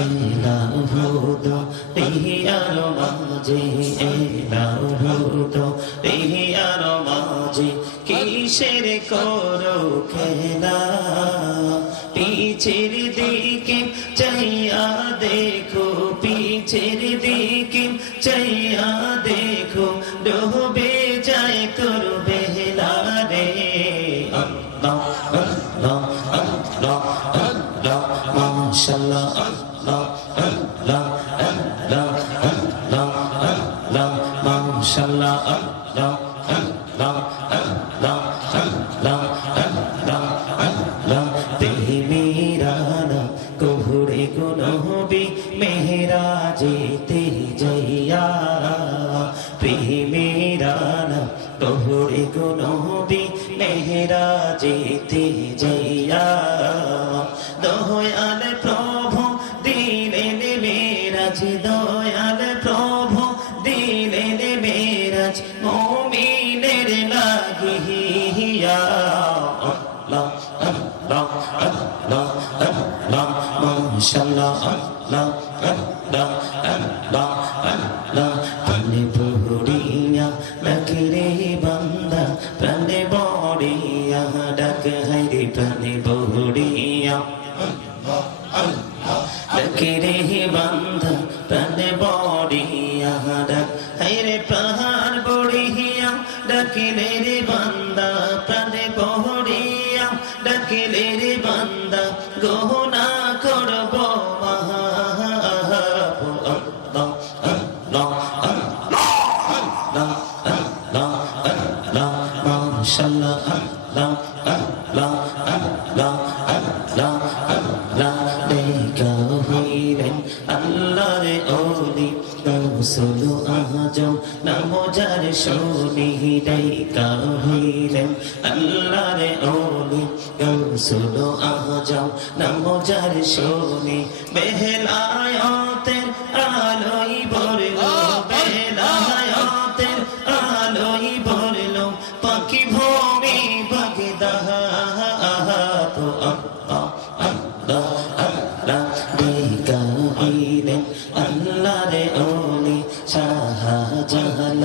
এলাহুদো রিহিয়ার মাঝে এলাহুদো রিহিয়ার মাঝে কিসের করো খেলা পিছের দিকে চাইয়া দেখো পিছের দিকে চাইয়া দেখো ডুবে যায় তোর বেলা রে আল্লাহ আল্লাহ আল্লাহ আল্লাহ মাশাআল্লাহ আল্লাহ আল্লাহ আল্লাহ আল্লাহ আল্লাহ মাশাআল্লাহ আল্লাহ আল্লাহ আল্লাহ আল্লাহ আল্লাহ আল্লাহ তেমেরানা কোহরে গো নবী মেহরাজেতে যাইয়া প্রেমেরানা কোহরে গো নবী মেহরাজেতে যাইয়া দয়াল প্রভু দিলেন মেরাজ দয়াল প্রভু দিলেন মেরাজ মুমিনের লাগিয়া আল্লাহ আল্লাহ আল্লাহ আল্লাহ মাশাআল্লাহ আল্লাহ আল্লাহ আল্লাহ আল্লাহ প্রাণে বড়িয়া ডাকে বান্দা প্রাণে বড়িয়া ডাক হাইরে প্রাণে বড়িয়া ডাকে রে বান্দা প্রাণে বড়িয়া ডাক হাইরে প্রাণ বড়িয়া ডাকিলে রে বান্দা প্রাণে বড়িয়া ডাকিলে রে বান্দা গহনা করব মাশাআল্লাহ আল্লাহ আল্লাহ আল্লাহ আল্লাহ আল্লাহ দেখা হইলেন আল্লাহর ওলি রাসূল আজম নাম যার শুনি দেখা হইলেন আল্লাহর ওলি রাসূল আজম নাম যার শুনি বেলায়েতের আলোই ভরলো বেলায়েতের আলোই ভরলো পাখি ভূমি বাগদাহ তো আল্লাহ আল্লাহ আল্লাহ দেখা হইলেন আল্লাহর ওলি শাহজালাল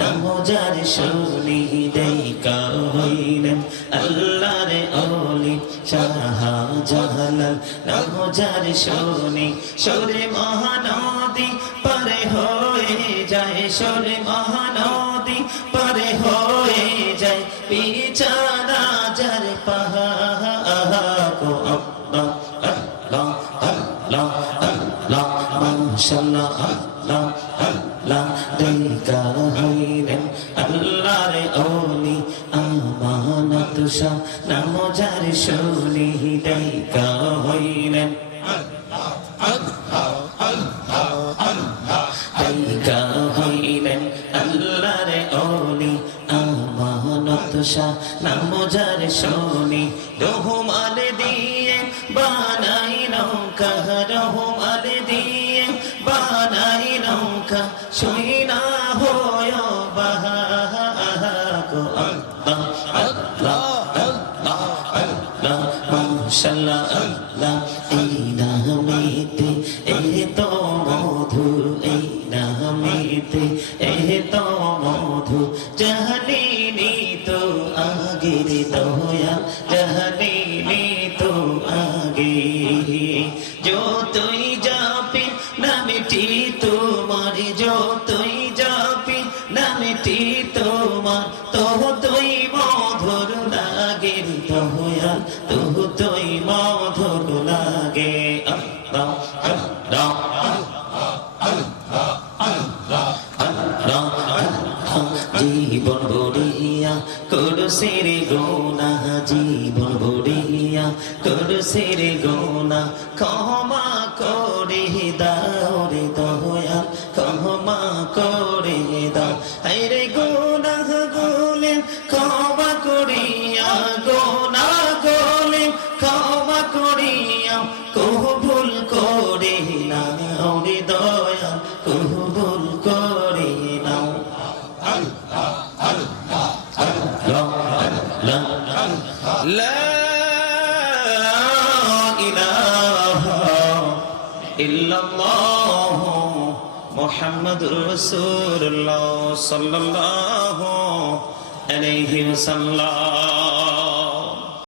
নাম যার শুনি দেখা হইলেন আল্লাহর ওলি শাহজালাল নাম যার শুনি সরে মহানদী পারে হয়ে যায় সরে মহানদী পারে হয়ে যায় বিছানা যার পাহাড় আল্লাহ আল্লাহ আল্লাহ আল্লাহ মাশাআল্লাহ আল্লাহ আল্লাহ দেখা হইলেন আল্লাহর ওলি আমানত শাহ নাম যার শুনি দেখা হইলেন দেখা হইলেন আল্লাহর ওলি আমানত শাহ নাম যার শুনি রহমান দিয়ে বানাই নৌকা রহমান দিয়ে বানাই নৌকা শুই না হয় বাহা আল্লাহ আল্লাহ আল্লাহ আল্লাহ মাশাআল্লাহ আল্লাহ এই নামেতে এত মধু এই নামেতে এত মধু জানিনি তো আগের দয়া জানিনি তো আগে যতই যাবি নামটি তোমার যতই যাবি নামটি তোমার ততই মধুর লাগে দয়া ততই মধুর লাগে আল্লাহ আল্লাহ জীবন বড়িয়া করছে রে গোনা জীবন বড়িয়া করছে রে গোনা ক্ষমা করে দাও রে দয়া ক্ষমা করে দাও রে গোনা গোলে ক্ষমা করিয়া গোনা গোলে ক্ষমা করিয়া কবুল করে নাও রে দয়া কবুল করে নাও لا إله ইল্লাল্লাহ মুহাম্মাদুর রাসূলুল্লাহ সাল্লাল্লাহু আলাইহি ওয়াসাল্লাম।